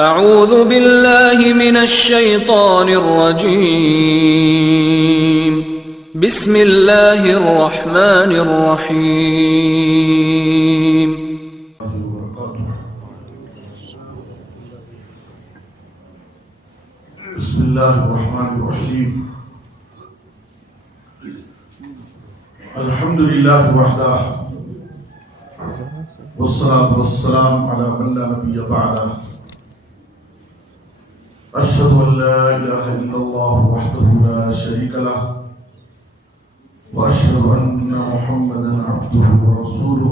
اعوذ باللہ من الشیطان الرجیم بسم اللہ الرحمن الرحیم بسم اللہ الرحمن الرحیم الحمدللہ وحدہ والصلاة والسلام علی من لا نبی بعدہ اشہد ان لا الہ الا اللہ وحدہ لا شریک لہ واشہد ان محمدا عبدہ ورسولہ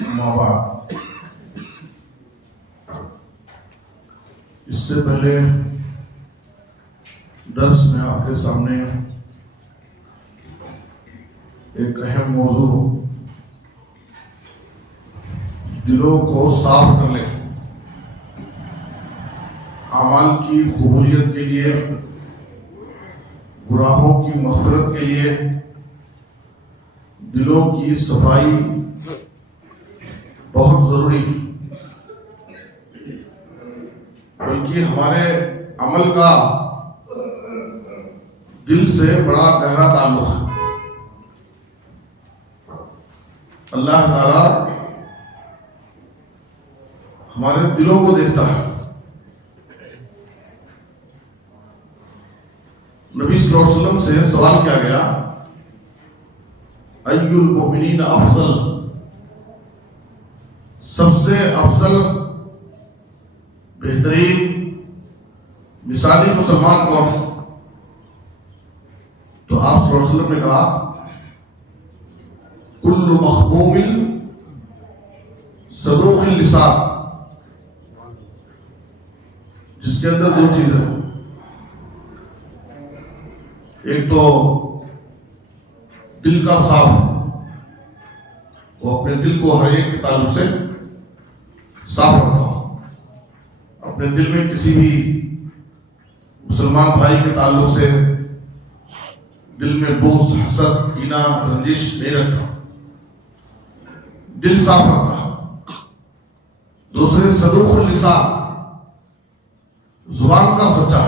اما بعد۔ اس سے پہلے درس میں آپ کے سامنے ایک اہم موضوع دلوں کو صاف کر لیں، اعمال کی قبولیت کے لیے، گناہوں کی مغفرت کے لیے دلوں کی صفائی بہت ضروری ہے، بلکہ ہمارے عمل کا دل سے بڑا گہرا تعلق ہے۔ اللہ تعالی ہمارے دلوں کو دیکھتا ہے۔ نبی صلی اللہ علیہ وسلم سے سوال کیا گیا، ای المؤمنین افضل، سب سے افضل بہترین مثالی مسلمان کون ہے؟ تو آپ صلی اللہ علیہ وسلم نے کہا کل مخموم صدوق اللسان، جس کے اندر دو چیزیں ہیں، ایک تو دل کا صاف، وہ اپنے دل کو ہر ایک تعلق سے صاف رکھتا ہو، اپنے دل میں کسی بھی مسلمان بھائی کے تعلق سے دل میں بغض، حسد، کینہ، رنجش نہیں رکھتا، دل صاف رکھتا۔ دوسرے صدوق اللسان، زبان کا سچا،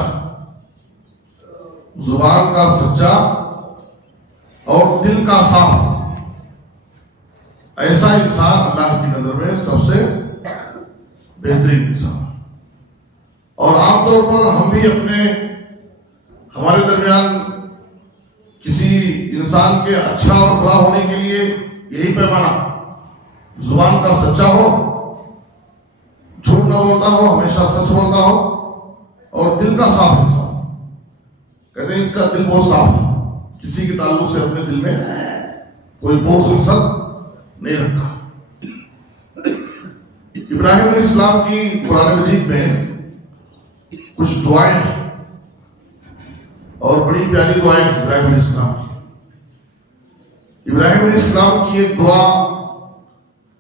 زبان کا سچا اور دل کا صاف، ایسا انسان اللہ کی نظر میں سب سے بہترین انسان۔ اور عام طور پر ہم بھی ہمارے درمیان کسی انسان کے اچھا اور برا ہونے کے لیے یہی پیمانہ، زبان کا سچا ہو، جھوٹ نہ بولتا ہو، ہمیشہ سچ بولتا ہو، اور دل کا صاف انسان۔ کہتے ہیں اس کا دل بہت صاف ہے، کسی کے تعلق سے اپنے دل میں کوئی بغض، حسد نہیں رکھا۔ ابراہیم علیہ السلام کی قرآن مجید میں کچھ دعائیں ہیں، اور بڑی پیاری دعائیں ہیں ابراہیم علیہ السلام کی۔ ابراہیم علیہ السلام کی ایک دعا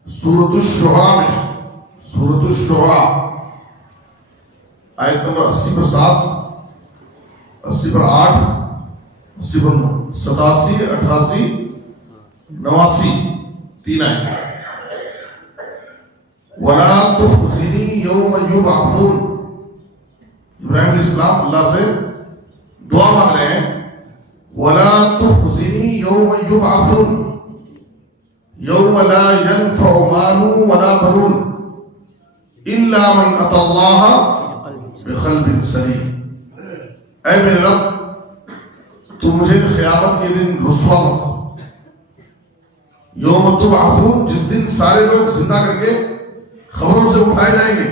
سورۃ الشعراء میں، سورۃ الشعراء آیت نمبر 80 پر 7، 80 پر 8، 80 پر 87، 88، 89، تین آیت۔ وَلَا تُخْزِنِي يَوْمَ يُبْعَثُونَ، ابراہیم علیہ السلام اللہ سے دعا مانگ رہے ہیں، وَلَا تُخْزِنِي يَوْمَ يُبْعَثُونَ يَوْمَ لَا يَنْفَعُ مَالٌ وَلَا بَنُونَ إِلَّا مَنْ أَتَى اللَّهَ بِقَلْبٍ سَلِيمٍ۔ اے میرے رب، تو مجھے قیامت کے دن رسوا مت، یوم تبعثون، جس دن سارے لوگ زندہ کر کے خبروں سے اٹھائے جائیں گے۔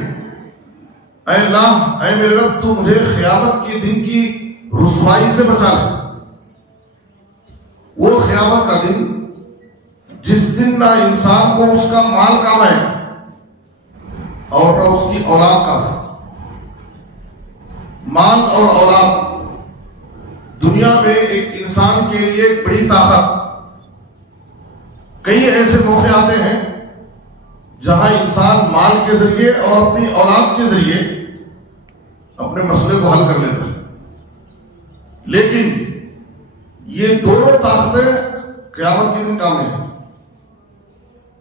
اے اللہ، اے میرے رب، تو مجھے قیامت کے دن کی رسوائی سے بچا لے۔ وہ قیامت کا دن جس دن نہ انسان کو اس کا مال کام ہے اور نہ اس کی اولاد کام ہے۔ مال اور اولاد دنیا میں ایک انسان کے لیے ایک بڑی طاقت۔ کئی ایسے موقع آتے ہیں جہاں انسان مال کے ذریعے اور اپنی اولاد کے ذریعے اپنے مسئلے کو حل کر لیتا ہے، لیکن یہ دونوں طاقتیں قیامت کے دن کام نہیں ہیں۔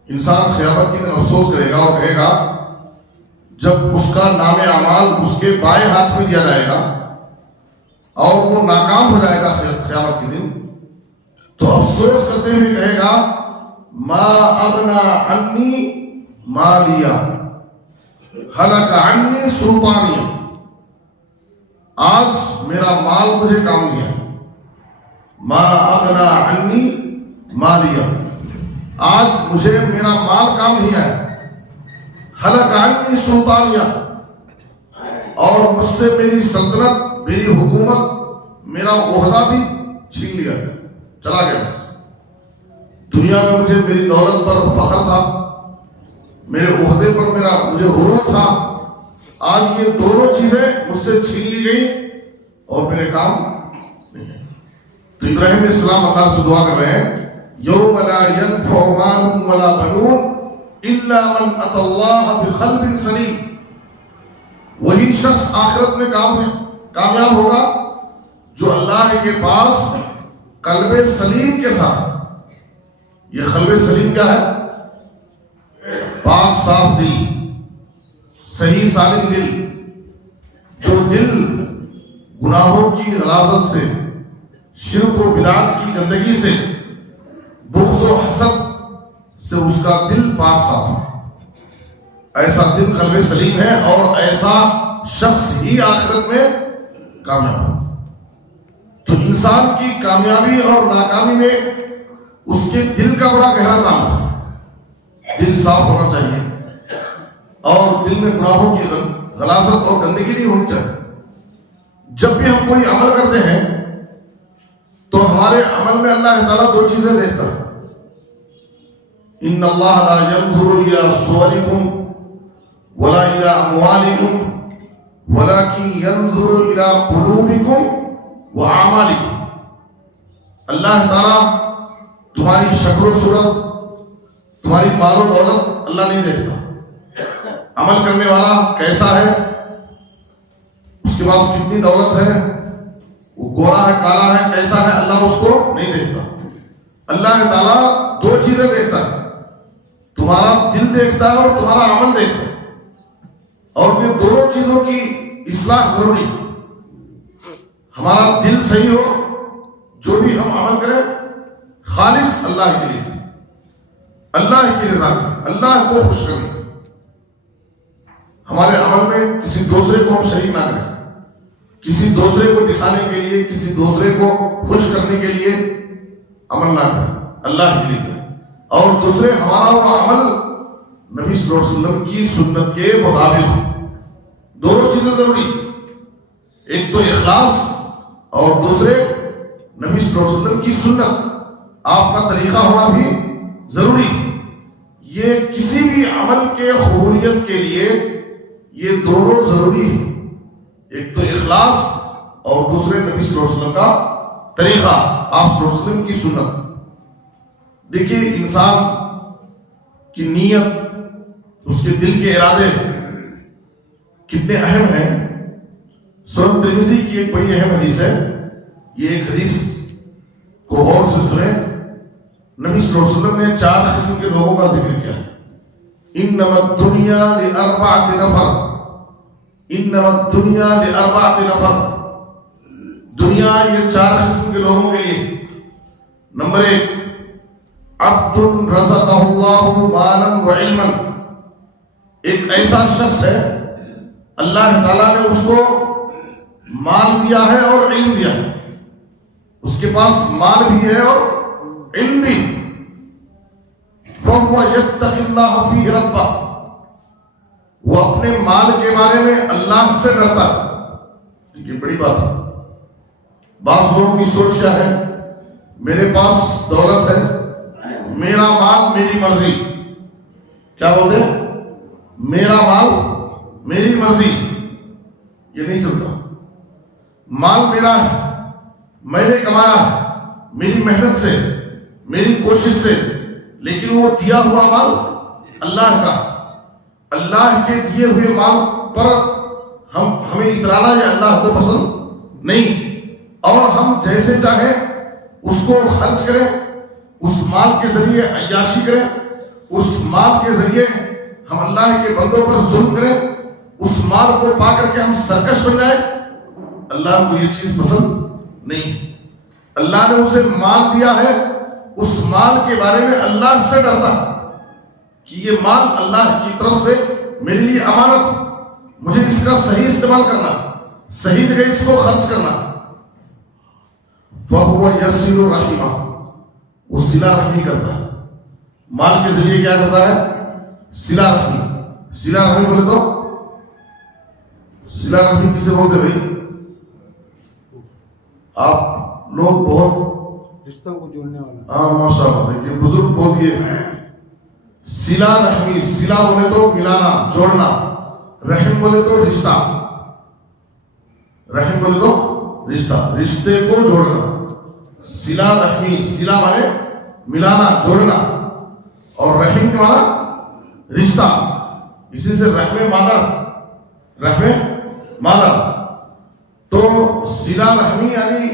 انسان قیامت کے دن افسوس کرے گا اور کہے گا جب اس کا نام اعمال اس کے بائیں ہاتھ میں دیا جائے گا اور وہ ناکام ہو جائے گا قیامت کے دن، تو افسوس کرتے ہوئے کہے گا ما اغنا عنی مالیا ہلک عنی سلطانیہ، آج میرا مال مجھے کام نہیں ہے۔ ما اغنا عنی مالیا، آج مجھے میرا مال کام نہیں ہے۔ ہلک عنی سلطانیہ، اور مجھ سے میری سلطنت، میری حکومت، میرا عہدہ بھی چھین لیا، چلا گیا۔ بس دنیا میں میری دولت پر فخر تھا، میرے عہدے پر مجھے غرور تھا، آج یہ دونوں چیزیں مجھ سے چھین لی گئی اور میرے کام نہیں ہے۔ تو ابراہیم علیہ السلام اللہ سے دعا کر رہے ہیں یوم لا ينفع مال ولا بنون الا من اتى الله بقلب سلیم، وہی شخص آخرت میں کامیاب ہوگا جو اللہ کے پاس قلب سلیم کے ساتھ۔ یہ قلب سلیم کیا ہے؟ پاک صاف دل، صحیح سالم دل، جو دل گناہوں کی غلاظت سے، شرک و بدعت کی گندگی سے، بغض و حسد سے اس کا دل پاک صاف ہے، ایسا دل قلب سلیم ہے، اور ایسا شخص ہی آخرت میں کامیاب ہے۔ تو انسان کی کامیابی اور ناکامی میں اس کے دل کا بڑا گہرا نام ہے۔ دل صاف ہونا چاہیے اور دل میں گناہوں کی غلاظت اور گندگی نہیں ہونی چاہیے۔ جب بھی ہم کوئی عمل کرتے ہیں تو ہمارے عمل میں اللہ تعالیٰ دو چیزیں دیکھتا ہے۔ ان اللہ لا ينظر الى صورکم ولا الى اموالکم ولكن ينظر الى قلوبکم واعمالکم، اللہ تعالیٰ تمہاری شکل و صورت، تمہاری مال و دولت اللہ نہیں دیکھتا، عمل کرنے والا کیسا ہے، اس کے پاس کتنی دولت ہے، وہ گورا ہے کالا ہے کیسا ہے، اللہ اس کو نہیں دیکھتا۔ اللہ تعالیٰ دو چیزیں دیکھتا ہے، تمہارا دل دیکھتا ہے اور تمہارا عمل دیکھتا ہے، اور یہ دونوں چیزوں کی اصلاح ضروری ہے۔ ہمارا دل صحیح ہو، جو بھی ہم عمل کریں خالص اللہ کے لیے، اللہ کی رضا کے، اللہ کو خوش کرنے، ہمارے عمل میں کسی دوسرے کو ہم شریک نہ کریں، کسی دوسرے کو دکھانے کے لیے، کسی دوسرے کو خوش کرنے کے لیے عمل نہ کریں، اللہ کے لیے کریں۔ اور دوسرے ہمارا وہ عمل نبی صلی اللہ علیہ وسلم کی سنت کے مطابق ہو۔ دونوں چیزیں ضروری، ایک تو اخلاص اور دوسرے نبی صلی اللہ علیہ وسلم کی سنت، آپ کا طریقہ ہونا بھی ضروری۔ یہ کسی بھی عمل کے قبولیت کے لیے یہ دونوں ضروری ہیں، ایک تو اخلاص اور دوسرے نبی صلی اللہ علیہ وسلم کا طریقہ، آپ صلی اللہ علیہ وسلم کی سنت۔ دیکھیے انسان کی نیت، اس کے دل کے ارادے کتنے اہم ہیں۔ سنن ترمذی کی ایک بڑی اہم حدیث ہے، یہ ایک حدیث کو غور سے سنیں۔ نبی صلی اللہ علیہ وسلم نے 4 قسم کے لوگوں کا ذکر کیا ہے۔ انما الدنیا لاربعۃ نفر، انما الدنیا لاربعۃ نفر، دنیا یہ 4 قسم کے لوگوں کے لیے۔ نمبر 1، عبد رزقہ اللہ مالا وعلما، ایک ایسا شخص ہے اللہ تعالیٰ نے اس کو مال دیا ہے اور علم دیا ہے، اس کے پاس مال بھی ہے اور علم بھی، فَهُوَ يَتَّقِ اللَّهَ فِيهِ رَبَّهُ، وہ اپنے مال کے بارے میں اللہ سے ڈرتا ہے۔ یہ بڑی بات ہے۔ بعض لوگوں کی سوچ کیا ہے، میرے پاس دولت ہے، میرا مال میری مرضی، کیا بولتے ہیں، میرا مال میری مرضی، یہ نہیں چلتا۔ مال میرا ہے، میں نے کمایا ہے میری محنت سے، میری کوشش سے، لیکن وہ دیا ہوا مال اللہ کا، اللہ کے دیے ہوئے مال پر ہمیں اترانا یہ اللہ کو پسند نہیں، اور ہم جیسے چاہیں اس کو خرچ کریں، اس مال کے ذریعے عیاشی کریں، اس مال کے ذریعے ہم اللہ کے بندوں پر ظلم کریں، اس مال کو پا کر کے ہم سرکش بن جائیں، اللہ کو یہ چیز پسند نہیں۔ اللہ نے اسے مال دیا ہے، اس مال کے بارے میں اللہ سے ڈرتا کہ یہ مال اللہ کی طرف سے میرے لیے امانت، مجھے اس کا صحیح استعمال کرنا، صحیح جگہ اس کو خرچ کرنا۔ فَهُوَ يَصِلُ رَحِمَهُ، وہ صلہ رحمی کرتا ہے، مال کے ذریعے کیا کرتا ہے؟ صلہ رحمی۔ صلہ رحمی بولے تو صلہ رحمی کسے بولتے بھائی؟ آپ لوگ بہت رشتوں کو جوڑنے والا، ہاں ماشاء اللہ، دیکھیے بزرگ بول دیے صلہ رحمی۔ صلہ بولے تو ملانا، جوڑنا، رحم بولے تو رشتہ، رحم بولے تو رشتہ، رشتے کو جوڑنا، صلہ رحمی۔ صلہ مانے ملانا، جوڑنا، اور رحم کے مانا رشتہ، اسی سے رحم مادر، رحم مادر۔ تو صلہ رحمی یعنی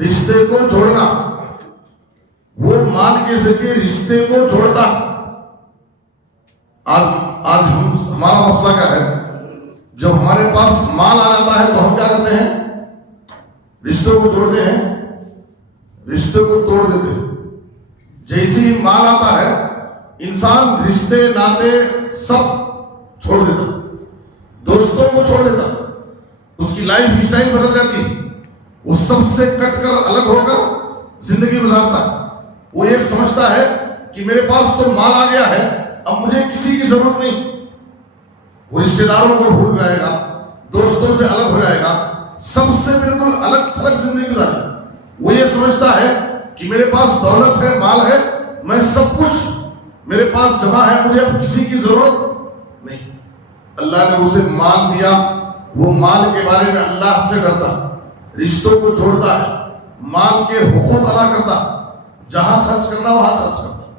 رشتے کو جوڑنا، وہ مال کے ذریعے رشتے کو جوڑتا۔ آج ہمارا مسئلہ کیا ہے؟ جب ہمارے پاس مال آ جاتا ہے تو ہم کیا کرتے ہیں؟ رشتوں کو جوڑتے ہیں، رشتے کو توڑ دیتے ہیں۔ جیسے ہی مال آتا ہے انسان رشتے ناتے سب چھوڑ دیتا، دوستوں کو چھوڑ دیتا، اس کی لائف اسٹائل بدل جاتی ہے، وہ سب سے کٹ کر الگ ہو کر زندگی گزارتا ہے۔ وہ یہ سمجھتا ہے کہ میرے پاس تو مال آ گیا ہے، اب مجھے کسی کی ضرورت نہیں۔ وہ رشتے داروں کو بھول جائے گا، دوستوں سے الگ ہو جائے گا، سب سے بالکل الگ تھلگ زندگی گزارے۔ وہ یہ سمجھتا ہے کہ میرے پاس دولت ہے، مال ہے، میں سب کچھ میرے پاس جمع ہے، مجھے اب کسی کی ضرورت نہیں۔ اللہ نے اسے مال دیا، وہ مال کے بارے میں اللہ سے ڈرتا، رشتوں کو جوڑتا ہے، مال کے حقوق ادا کرتا، جہاں خرچ کرنا وہاں خرچ کرتا۔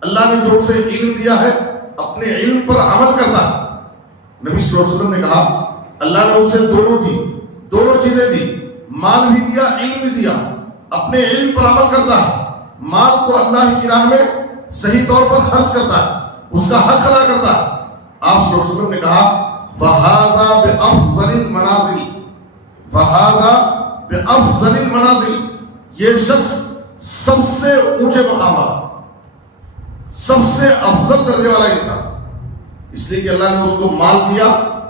اللہ نے جو اسے علم دیا ہے اپنے علم پر عمل کرتا۔ نبی صلی اللہ علیہ وسلم نے کہا اللہ نے اسے دونوں دی، دونوں چیزیں دی، مال بھی دیا، علم بھی دیا، اپنے علم پر عمل کرتا ہے، مال کو اللہ کی راہ میں صحیح طور پر خرچ کرتا ہے، اس کا حق ادا کرتا ہے۔ آپ صلی اللہ علیہ وسلم نے کہا فَهَذَا بِأَفْضَلِ الْمَنَازِلِ، فَهَذَا بِأَفْضَلِ الْمَنَازِلِ، یہ شخص سب سے اونچے مقامات، سب سے افضل درجے والا انسان، اس لیے کہ اللہ نے اس کو مال دیا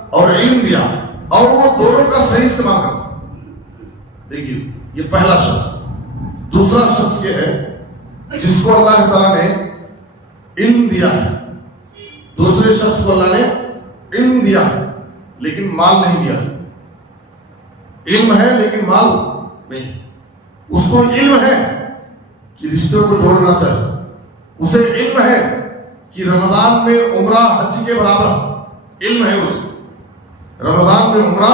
اور علم دیا اور وہ دونوں کا صحیح استعمال کرتا۔ دیکھیے یہ پہلا شخص۔ دوسرا شخص یہ ہے جس کو اللہ تعالیٰ نے علم دیا ہے، دوسرے شخص کو اللہ نے علم دیا ہے لیکن مال نہیں دیا۔ علم ہے لیکن مال نہیں۔ اس کو علم ہے کہ رشتوں کو جوڑنا چاہیے، اسے علم ہے کہ رمضان میں عمرہ حج کے برابر، علم ہے اسے رمضان میں عمرہ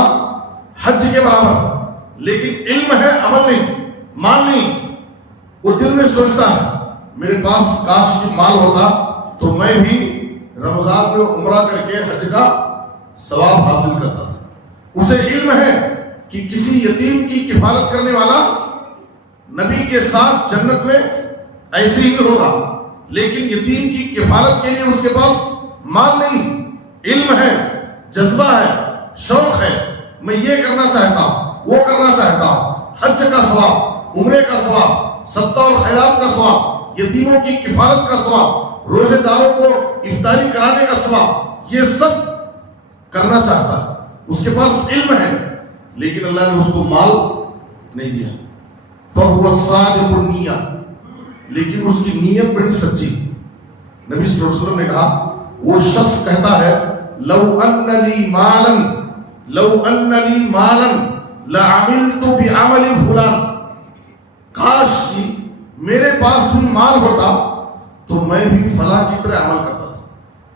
حج کے برابر، لیکن علم ہے عمل نہیں، مال نہیں۔ وہ دل میں سوچتا ہے میرے پاس کاش کی مال ہوتا تو میں بھی رمضان میں عمرہ کر کے حج کا ثواب حاصل کرتا تھا۔ اسے علم ہے کہ کسی یتیم کی کفالت کرنے والا نبی کے ساتھ جنت میں ایسے ہی ہوگا، لیکن یتیم کی کفالت کے لیے اس کے پاس مال نہیں۔ علم ہے، جذبہ ہے، شوق ہے، میں یہ کرنا چاہتا ہوں، وہ کرنا چاہتا ہوں، حج کا ثواب، عمرے کا ثواب، صدقہ اور خیرات کا ثواب، یتیموں کی کفالت کا ثواب، روزے داروں کو افطاری کرانے کا ثواب، یہ سب کرنا چاہتا ہے۔ اس کے پاس علم ہے لیکن اللہ نے اس کو مال نہیں دیا۔ فَهُوَ الصَّادِقُ النِّيَّةِ، لیکن اس کی نیت بڑی سچی۔ نبی صلی اللہ علیہ وسلم نے کہا وہ شخص کہتا ہے لَوْ أَنَّ لِي مَالًا لَوْ أَنَّ لِي مَالًا لَعَمِلْتُ بِعَمَلِ فُلَانٍ، کاش کی میرے پاس بھی مال ہوتا تو میں بھی فلاں کی طرح عمل کرتا تھا۔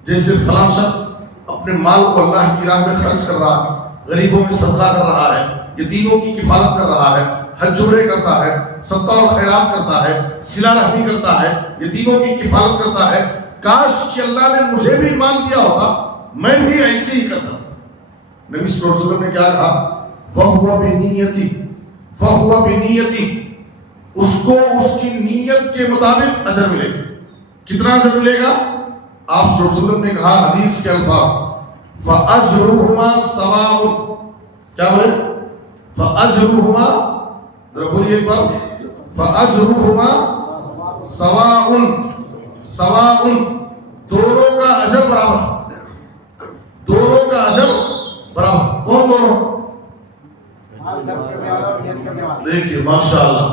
جیسے فلاں شخص اپنے مال کو اللہ کی راہ میں خرچ کر رہا ہے، غریبوں میں صدقہ کر رہا ہے، یتیموں کی کفالت کر رہا ہے، حج عمرے کرتا ہے، صدقہ اور خیرات کرتا ہے، صلہ رحمی کرتا ہے، یتیموں کی کفالت کرتا ہے، کاش کہ اللہ نے مجھے بھی مال دیا ہوتا میں بھی ایسے ہی کرتا تھا۔ نبی صلی اللہ علیہ وسلم نے کیا کہا فَهُوَ بِنِيَّتِهِ فَهُوَ بِنِيَّتِهِ، اس کو اس کی نیت کے مطابق اجر ملے گا۔ کتنا اجر ملے گا؟ آپ صلی اللہ علیہ وسلم نے کہا حدیث کے الفاظ فَأَجْرُهُمَا سَوَاءٌ. کیا بولے؟ فَأَجْرُهُمَا، ذرا بولیے ایک بار. فَأَجْرُهُمَا سَوَاءٌ. سَوَاءٌ، دونوں کا اجر برابر. دونوں کا اجر برابر. کون دونوں؟ دیکھیے ماشاءاللہ،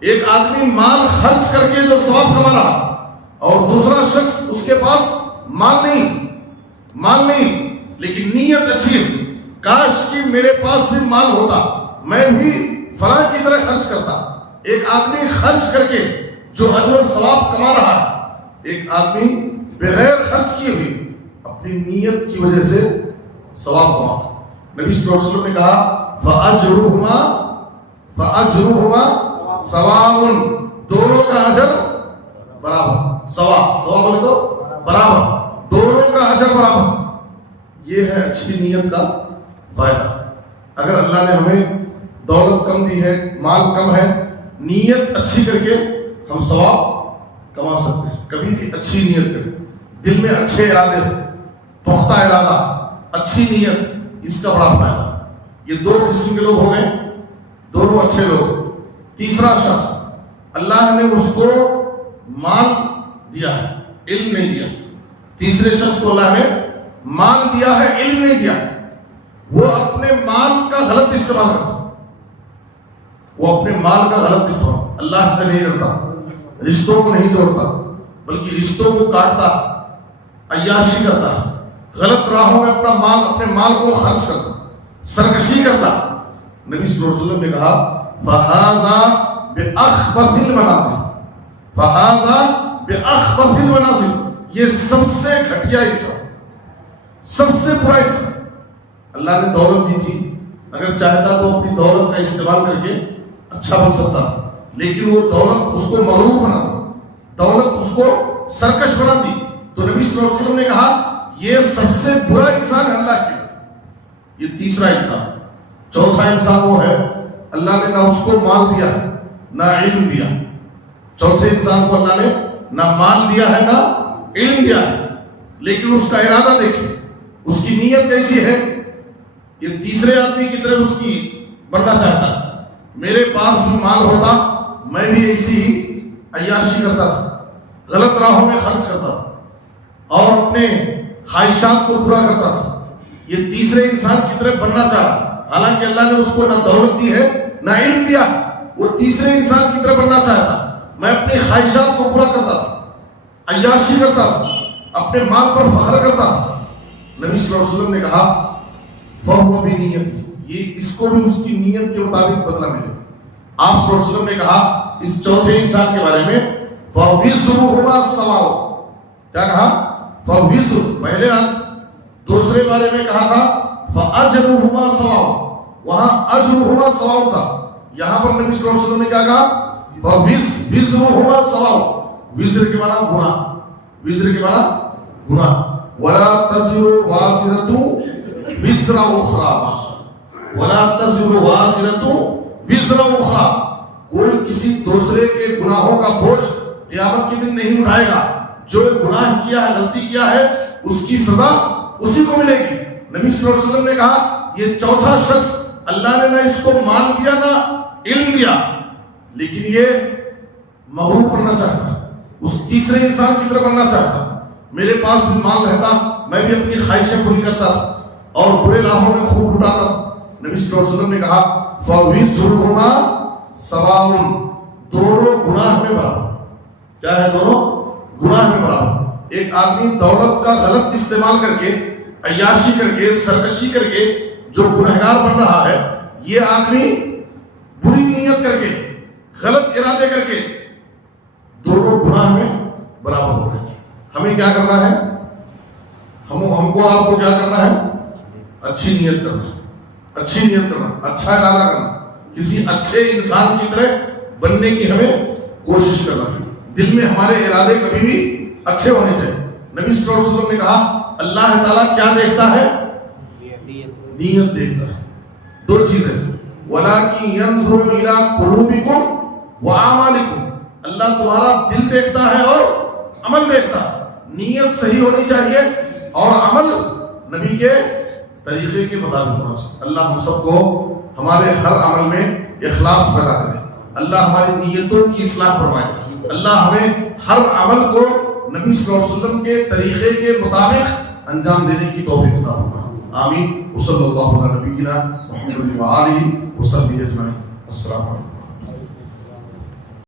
ایک آدمی مال خرچ کر کے جو ثواب کما رہا اور دوسرا شخص اس کے پاس مال نہیں لیکن نیت اچھی ہے. کاش کہ میرے پاس بھی مال ہوتا، میں بھی فلاں کی طرح خرچ کرتا. ایک آدمی خرچ کر کے جو اجر و ثواب کما رہا ہے، ایک آدمی بغیر خرچ کیے ہوئے اپنی نیت کی وجہ سے ثواب کما. نبی صلی اللہ علیہ وسلم نے کہا فَأَجْرُهُمَا سَوَاءٌ، دونوں کا اجر برابر. ثواب بولے تو برابر، دونوں کا اجر برابر. یہ ہے اچھی نیت کا فائدہ. اگر اللہ نے ہمیں دولت کم دی ہے، مال کم ہے، نیت اچھی کر کے ہم ثواب کما سکتے ہیں. کبھی بھی اچھی نیت کریں، دل میں اچھے ارادے، پختہ ارادہ، اچھی نیت، اس کا بڑا فائدہ. یہ دو قسم کے لوگ ہو گئے، دونوں اچھے لوگ. تیسرا شخص، اللہ نے اس کو مال دیا ہے، علم نہیں دیا. تیسرے شخص کو اللہ نے مال دیا ہے، علم نہیں دیا. وہ اپنے مال کا غلط استعمال کرتا. اللہ سے نہیں کرتا، رشتوں کو نہیں توڑتا، بلکہ رشتوں کو کاٹتا، عیاشی کرتا، غلط راہوں میں اپنے مال کو خرچ کرتا، سرکشی کرتا. نبی صلی اللہ علیہ وسلم نے کہا فَهَذَا بِأَخْبَثِ الْمَنَازِلِ، یہ سب سے گھٹیا انسان، سب سے برا انسان. اللہ نے دولت دی تھی، اگر چاہتا تو اپنی دولت کا استعمال کر کے اچھا بن سکتا، لیکن وہ دولت اس کو مغرور بنا دی، دولت اس کو سرکش بنا دی. تو نبی صلی اللہ علیہ وسلم نے کہا یہ سب سے برا انسان ہے اللہ کے. یہ تیسرا انسان. چوتھا انسان وہ ہے اللہ نے نہ اس کو مال دیا نہ علم دیا. چوتھے انسان کو اللہ نے نہ مال دیا ہے نہ علم دیا ہے، لیکن اس کا ارادہ دیکھیں، اس کی نیت کیسی ہے. یہ تیسرے آدمی کی طرح اس کی بننا چاہتا ہے. میرے پاس بھی مال ہوتا، میں بھی ایسی ہی عیاشی کرتا تھا، غلط راہوں میں خرچ کرتا تھا اور اپنے خواہشات کو پورا کرتا تھا. یہ تیسرے انسان کی طرف بننا چاہا، حالانکہ اللہ نے اس کو نہ دولت دی ہے نہ علم دیا. وہ تیسرے انسان کی طرف بننا چاہتا، میں اپنی خواہشات کو پورا کرتا تھا، عیاشی کرتا تھا، اپنے مال پر فخر کرتا تھا. نبی صلی اللہ علیہ وسلم نے کہا فَهُوَ بِنِيَّتِهِ، یہ اس کو بھی اس کی نیت کے مطابق بدلہ ملے. آپ صلی اللہ علیہ وسلم نے کہا اس چوتھے انسان کے بارے میں فَوِزْرُهُمَا سَوَاءٌ. کیا کہا؟ فَوِزْرُ، پہلے دوسرے بارے میں کہا تھا فَأَجْرُهُمَا سَوَاءٌ، وہاں اجرهما سواء تھا. یہاں پر نبی صلی اللہ علیہ وسلم نے کیا کہا؟ فَوِزْرُهُمَا سَوَاءٌ. وزر کے معنی گناہ، وزر کے معنی گناہ. وَلَا تَزِرُ وَازِرَةٌ وِزْرَ أُخْرَى، وَلَا تَزِرُ وَازِرَةٌ وِزْرَ أُخْرَى. کوئی کسی دوسرے کے گناہوں کا بوجھ قیامت کے دن نہیں اٹھائے گا. جو گناہ کیا ہے، غلطی کیا ہے، اس کی سزا اسی کو ملے گی. نبی صلی اللہ علیہ وسلم نے کہا یہ چوتھا شخص اللہ نے نہ اس کو مال دیا نہ علم دیا، لیکن یہ مغرور کرنا چاہتا، اس تیسرے انسان کی طرف بننا چاہتا. میرے پاس بھی مال رہتا، میں بھی اپنی خواہشیں پوری کرتا تھا اور برے راہوں میں خوب اٹھاتا تھا. نبی صلی اللہ علیہ وسلم نے کہا فَوِزْرُهُمَا سَوَاءٌ، دونوں گناہ میں برابر. کیا ہے؟ دونوں گناہ میں برابر. ایک آدمی دولت کا غلط استعمال کر کے، عیاشی کر کے، سرکشی کر کے جو گنہگار بن رہا ہے، یہ آدمی بری نیت کر کے، غلط ارادے کر کے دونوں گناہ میں برابر ہو گئے. ہمیں کیا کرنا ہے؟ ہم کو آپ کو کیا کرنا ہے؟ اچھی نیت کرنا، اچھی نیت کرنا، اچھا ارادہ کرنا، کسی اچھے انسان کی طرح بننے کی ہمیں کوشش کرنا ہے. دل میں ہمارے ارادے کبھی بھی اچھے ہونے چاہیے. نبی صلی اللہ علیہ وسلم نے کہا اللہ تعالیٰ کیا دیکھتا ہے؟ نیت دیکھتا ہے. دو چیزیں، وَلَٰكِن يَنْظُرُ إِلَىٰ قُلُوبِكُمْ وَأَعْمَالِكُمْ، اللہ تمہارا دل دیکھتا ہے اور عمل دیکھتا ہے. نیت صحیح ہونی چاہیے اور عمل نبی کے طریقے کے مطابق ہونا چاہیے. اللہ ہم سب کو ہمارے ہر عمل میں اخلاص پیدا کرے. اللہ ہماری نیتوں کی اصلاح فرمائے. اللہ ہمیں ہر عمل کو نبی صلی اللہ علیہ وسلم کے طریقے کے مطابق انجام دینے کی توفیق عطا فرمائے. آمین. وصلی اللہ علی نبینا محمد و آلہ وصحبہ اجمعین. السلام علیکم.